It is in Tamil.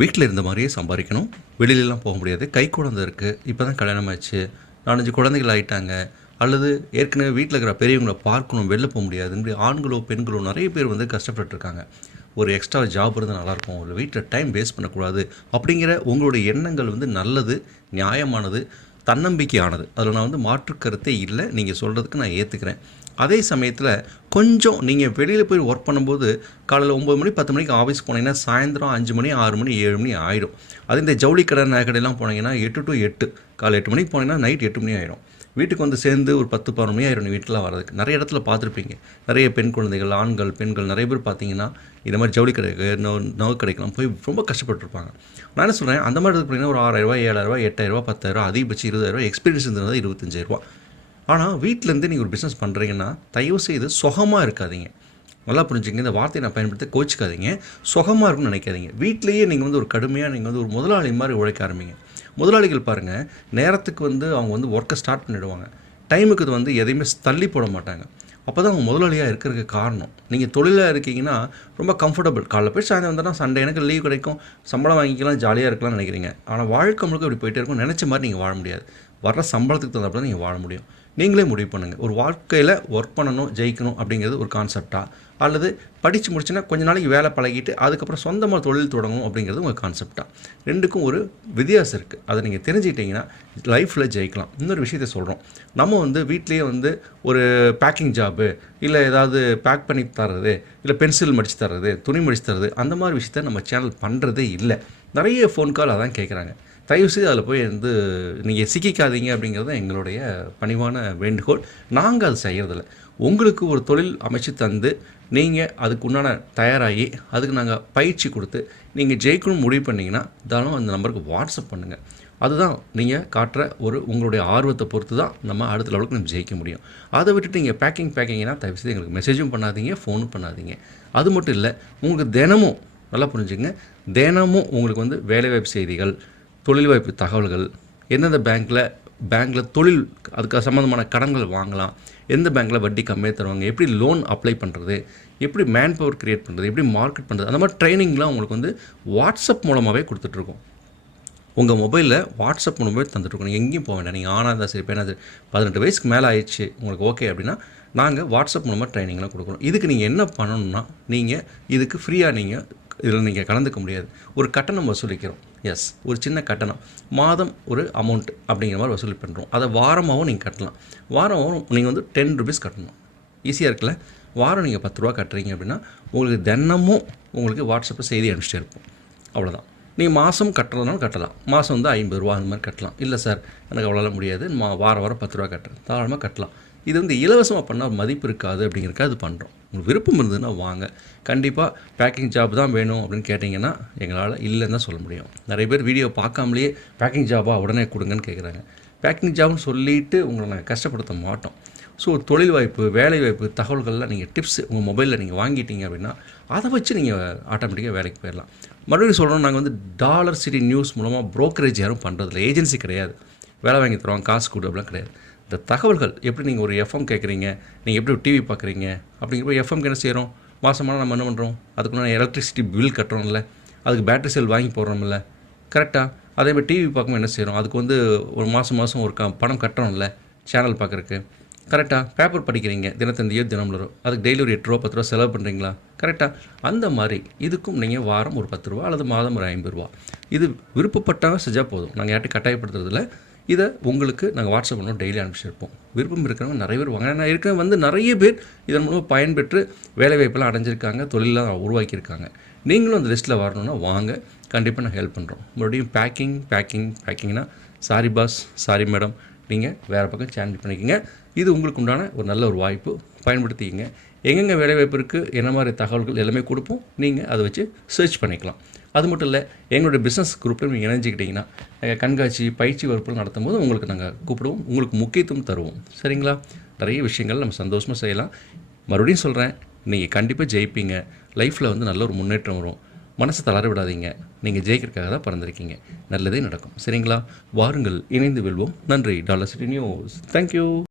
வீட்டில் இருந்த மாதிரியே சம்பாதிக்கணும். வெளியிலலாம் போக முடியாது. கை குழந்தை இருக்குது இப்போ தான் கல்யாணம் ஆச்சு நாலஞ்சு குழந்தைகள் ஆயிட்டாங்க. அல்லது ஏற்கனவே வீட்டில் இருக்கிற பெரியவங்களை பார்க்கணும் வெளில போக முடியாதுன்னு ஆண்களோ பெண்களோ நிறைய பேர் வந்து கஷ்டப்பட்டு இருக்காங்க. ஒரு எக்ஸ்ட்ரா ஜாப் இருந்தால் நல்லாயிருக்கும் ஒரு வீட்டில் டைம் வேஸ்ட் பண்ணக்கூடாது. அப்படிங்கிற உங்களுடைய எண்ணங்கள் வந்து நல்லது நியாயமானது தன்னம்பிக்கையானது. அதில் நான் வந்து மாற்று கருத்தே இல்லை. நீங்கள் சொல்கிறதுக்கு நான் ஏற்றுக்கிறேன் அதே சமயத்தில் கொஞ்சம் நீங்கள் வெளியில் போய் ஒர்க் பண்ணும்போது காலையில் ஒம்பது மணி பத்து மணிக்கு ஆஃபீஸ் போனீங்கன்னா சாயந்தரம் அஞ்சு மணி ஆறு மணி ஏழு மணி ஆயிடும் அது இந்த ஜவுளி கடை நகை போனீங்கன்னா எட்டு டு எட்டு. காலை எட்டு மணிக்கு போனீங்கன்னா நைட் எட்டு மணி ஆயிடும் வீட்டுக்கு வந்து சேர்ந்து ஒரு பத்து பதினொரு மணி ஆயிரும் வீட்டில் வரதுக்கு நிறைய இடத்துல பார்த்துருப்பீங்க. நிறைய பெண் குழந்தைகள் ஆண்கள் பெண்கள் நிறைய பேர் பார்த்தீங்கன்னா இந்த மாதிரி ஜவுளி கடைக்கு நோ நகை கடைக்கெல்லாம் போய் ரொம்ப கஷ்டப்பட்டுருப்பாங்க. நான் என்ன சொல்கிறேன் அந்த மாதிரி இருக்கிறீங்கன்னா ஒரு ஆறாயிரரூவா ஏழாயிரரூவா எட்டாயிரரூவா பத்தாயிரரூவா அதிகபட்சம் இருபதாயிரரூவா எக்ஸ்பீரியன்ஸ் இருந்தது இருபத்தஞ்சாயிரரூவா ஆனால் வீட்டிலேருந்து நீங்கள் ஒரு பிஸ்னஸ் பண்ணுறீங்கன்னா தயவு செய்து சுகமாக இருக்காதீங்க. நல்லா புரிஞ்சுங்க இந்த வார்த்தையை நான் பயன்படுத்த கோச்சிக்காதீங்க சுகமாக இருக்கும்னு நினைக்காதீங்க. வீட்டிலேயே நீங்கள் வந்து ஒரு கடுமையாக நீங்கள் வந்து ஒரு முதலாளி மாதிரி உழைக்க ஆரம்பிங்க. முதலாளிகள் பாருங்கள் நேரத்துக்கு வந்து அவங்க வந்து ஒர்க்கை ஸ்டார்ட் பண்ணிவிடுவாங்க டைமுக்கு இது வந்து எதையுமே தள்ளி போட மாட்டாங்க. அப்போ தான் அவங்க முதலாளியாக இருக்கிறதுக்கு காரணம். நீங்கள் தொழிலாக இருக்கீங்கன்னா ரொம்ப கம்ஃபர்டபுள் காலைல போய் சாயந்தரம் வந்தோம்னா சண்டே எனக்கு லீவ் கிடைக்கும். சம்பளம் வாங்கிக்கலாம் ஜாலியாக இருக்கலாம்னு நினைக்கிறீங்க. ஆனால் வாழ்க்கை முழுக்க இப்படி போயிட்டே இருக்கும் நினச்ச மாதிரி நீங்கள் வாழ முடியாது. வர்ற சம்பளத்துக்கு தகுந்த தான் நீங்கள் வாழ முடியும். நீங்களே முடிவு பண்ணுங்கள் ஒரு வாழ்க்கையில் ஒர்க் பண்ணணும் ஜெயிக்கணும் அப்படிங்கிறது ஒரு கான்செப்டா அல்லது படித்து முடிச்சுன்னா கொஞ்ச நாளைக்கு வேலை பழகிட்டு அதுக்கப்புறம் சொந்தமாக தொழில் தொடங்கணும் அப்படிங்கிறது உங்கள் கான்செப்டா ரெண்டுக்கும் ஒரு வித்தியாசம் இருக்குது அதை நீங்கள் தெரிஞ்சுக்கிட்டிங்கன்னா லைஃப்பில் ஜெயிக்கலாம். இன்னொரு விஷயத்த சொல்கிறோம் நம்ம வந்து வீட்லேயே வந்து ஒரு பேக்கிங் ஜாபு இல்லை ஏதாவது பேக் பண்ணி தர்றது இல்லை பென்சில் மடித்து தர்றது துணி மடித்து தர்றது அந்த மாதிரி விஷயத்த நம்ம சேனல் பண்ணுறதே இல்லை. நிறைய ஃபோன் கால் அதான் கேட்குறாங்க தயவுசெய்து அதில் போய் வந்து நீங்கள் சிக்கிக்காதீங்க அப்படிங்கிறது தான் எங்களுடைய பணிவான வேண்டுகோள். நாங்கள் அது செய்கிறதில்ல உங்களுக்கு ஒரு தொழில் அமைச்சு தந்து நீங்கள் அதுக்கு உண்டான தயாராகி அதுக்கு நாங்கள் பயிற்சி கொடுத்து நீங்கள் ஜெயிக்கணும் முடிவு பண்ணிங்கன்னா தானும் அந்த நம்பருக்கு வாட்ஸ்அப் பண்ணுங்கள் அதுதான் நீங்கள் காட்டுற ஒரு உங்களுடைய ஆர்வத்தை பொறுத்து தான் நம்ம அடுத்த லெவலுக்கு நம்ம ஜெயிக்க முடியும். அதை விட்டுட்டு நீங்கள் பேக்கிங் பேக்கிங்னா தயவுசெய்து எங்களுக்கு மெசேஜும் பண்ணாதீங்க ஃபோனும் பண்ணாதீங்க. அது மட்டும் இல்லை உங்களுக்கு தினமும் நல்லா புரிஞ்சுங்க தினமும் உங்களுக்கு வந்து வேலைவாய்ப்பு செய்திகள் தொழில் வாய்ப்பு தகவல்கள் எந்தெந்த பேங்க்கில் பேங்க்கில் தொழில் அதுக்கு சம்மந்தமான கடன்கள் வாங்கலாம் எந்த பேங்க்கில் வட்டி கம்மியாக தருவாங்க எப்படி லோன் அப்ளை பண்ணுறது எப்படி மேன் பவர் க்ரியேட் பண்ணுறது எப்படி மார்க்கெட் பண்ணுறது அந்த மாதிரி ட்ரைனிங்லாம் உங்களுக்கு வந்து வாட்ஸ்அப் மூலமாகவே கொடுத்துட்ருக்கோம். உங்கள் மொபைலில் வாட்ஸ்அப் மூலமாகவே தந்துட்டுருக்கோம் நீங்கள் எங்கேயும் போக வேண்டாம். நீங்கள் ஆனால் இருந்தால் சரி இப்போ என்ன பதினெட்டு வயசுக்கு மேலே ஆயிடுச்சு உங்களுக்கு ஓகே அப்படின்னா நாங்கள் வாட்ஸ்அப் மூலமாக ட்ரைனிங்லாம் கொடுக்குறோம் இதுக்கு நீங்கள் என்ன பண்ணணும்னா நீங்கள் இதுக்கு ஃப்ரீயாக நீங்கள் இதில் நீங்கள் கலந்துக்க முடியாது. ஒரு கட்டணம் வசூலிக்கிறோம். எஸ் ஒரு சின்ன கட்டணம். மாதம் ஒரு அமௌண்ட் அப்படிங்கிற மாதிரி வசூல் பண்ணுறோம். அதை வாரமாகவும் நீங்கள் கட்டலாம். வாரமாகவும் நீங்கள் வந்து டென் ருபீஸ் கட்டணும். ஈஸியாக இருக்குல்ல? வாரம் நீங்கள் பத்து ரூபா கட்டுறீங்க அப்படின்னா உங்களுக்கு தினமும் உங்களுக்கு வாட்ஸ்அப்பில் செய்தி அனுப்பிச்சிட்டே இருப்போம். அவ்வளோதான் நீங்கள் மாதம் கட்டுறதுனாலும் கட்டலாம். மாதம் வந்து ஐம்பது ரூபா அந்த மாதிரி கட்டலாம். இல்லை சார் எனக்கு அவ்வளோலாம் முடியாது. மா வாரம் வாரம் பத்து ரூபா கட்டுறேன். தாராளமாக கட்டலாம். இது வந்து இலவசமாக பண்ணால் மதிப்பு இருக்காது அப்படிங்கிறக்க அது பண்ணுறோம் உங்களுக்கு விருப்பம் இருந்ததுன்னா வாங்க. கண்டிப்பாக பேக்கிங் ஜாப் தான் வேணும் அப்படின்னு கேட்டிங்கன்னா எங்களால் இல்லைன்னு தான் சொல்ல முடியும். நிறைய பேர் வீடியோ பார்க்காமலேயே பேக்கிங் ஜாபாக உடனே கொடுங்கன்னு கேட்குறாங்க பேக்கிங் ஜாப்னு சொல்லிவிட்டு உங்களை நாங்கள் கஷ்டப்படுத்த மாட்டோம். ஸோ தொழில் வாய்ப்பு வேலை வாய்ப்பு தகவல்கள்லாம் நீங்கள் டிப்ஸ் உங்கள் மொபைலில் நீங்கள் வாங்கிட்டீங்க அப்படின்னா அதை வச்சு நீங்கள் ஆட்டோமேட்டிக்காக வேலைக்கு போயிடலாம். மறுபடியும் சொல்கிறோம் நாங்கள் வந்து டாலர் சிட்டி நியூஸ் மூலமாக ப்ரோக்கரேஜ் யாரும் பண்ணுறதில்ல ஏஜென்சி கிடையாது. வேலை வாங்கி தருவாங்க காசு கொடு அப்படிலாம் கிடையாது. இந்த தகவல்கள் எப்படி நீங்கள் ஒரு எஃப்எம் கேட்குறீங்க நீங்கள் எப்படி ஒரு டிவி பார்க்குறீங்க அப்படிங்கிறப்ப எஃப்எம்க்கு என்ன செய்கிறோம் மாதமான நம்ம என்ன பண்ணுறோம் அதுக்குள்ள எலக்ட்ரிசிட்டி பில் கட்டுறோம்ல. அதுக்கு பேட்டரி செல் வாங்கி போடுறோம்ல. கரெக்டாக அதே மாதிரி டிவி பார்க்கும்போது என்ன செய்கிறோம் அதுக்கு வந்து ஒரு மாதம் மாதம் ஒரு க பணம் கட்டுறோம்ல. சேனல் பார்க்குறக்கு கரெக்டாக பேப்பர் படிக்கிறீங்க. தினத்தந்தியோ தினம்லரோ. அதுக்கு டெய்லி ஒரு எட்டு ரூபா பத்து ரூபா செலவு பண்ணுறீங்களா கரெக்டாக அந்த மாதிரி இதுக்கும் நீங்கள் வாரம் ஒரு பத்து ரூபா அல்லது மாதம் ஒரு ஐம்பது ரூபா. இது விருப்பப்பட்டாலும் செஞ்சால் போதும். நாங்கள் யார்ட்டும் கட்டாயப்படுத்துறதில்ல. இதை உங்களுக்கு நாங்கள் வாட்ஸ்அப் பண்ணோம் டெய்லி அனுப்பிச்சிருப்போம். விருப்பம் இருக்கிறவங்க நிறைய பேர் வாங்க. நான் இருக்க வந்து நிறைய பேர் இதன் மூலமாக பயன்பெற்று வேலைவாய்ப்பெல்லாம் அடைஞ்சிருக்காங்க தொழிலெலாம் உருவாக்கியிருக்காங்க. நீங்களும் அந்த லிஸ்ட்டில் வரணும்னா வாங்க. கண்டிப்பாக நான் ஹெல்ப் பண்ணுறோம் மறுபடியும் பேக்கிங் பேக்கிங் பேக்கிங்னா சாரி பாஸ் சாரி மேடம் நீங்கள் வேறு பக்கம் சேனல் பண்ணிக்கோங்க. இது உங்களுக்கு உண்டான ஒரு நல்ல ஒரு வாய்ப்பு. பயன்படுத்திக்கிங்க. எங்கெங்கே வேலைவாய்ப்பு இருக்குது என்ன மாதிரி தகவல்கள் எல்லாமே கொடுப்போம். நீங்கள் அதை வச்சு சர்ச் பண்ணிக்கலாம். அது மட்டும் இல்லை எங்களுடைய பிஸ்னஸ் குரூப்பில் நீங்கள் இணைஞ்சிக்கிட்டிங்கன்னா கண்காட்சி பயிற்சி வகுப்புகள் நடத்தும் போது உங்களுக்கு நாங்கள் கூப்பிடுவோம். உங்களுக்கு முக்கியத்துவம் தருவோம். சரிங்களா? நிறைய விஷயங்கள் நம்ம சந்தோஷமாக செய்யலாம். மறுபடியும் சொல்கிறேன் நீங்கள் கண்டிப்பாக ஜெயிப்பீங்க. லைஃப்பில் வந்து நல்ல ஒரு முன்னேற்றம் வரும். மனசை தளர விடாதீங்க. நீங்கள் ஜெயிக்கிறதுக்காக தான் பிறந்திருக்கீங்க. நல்லதே நடக்கும். சரிங்களா? வாருங்கள் இணைந்து வெல்வோம். நன்றி. Dollar city news. தேங்க்யூ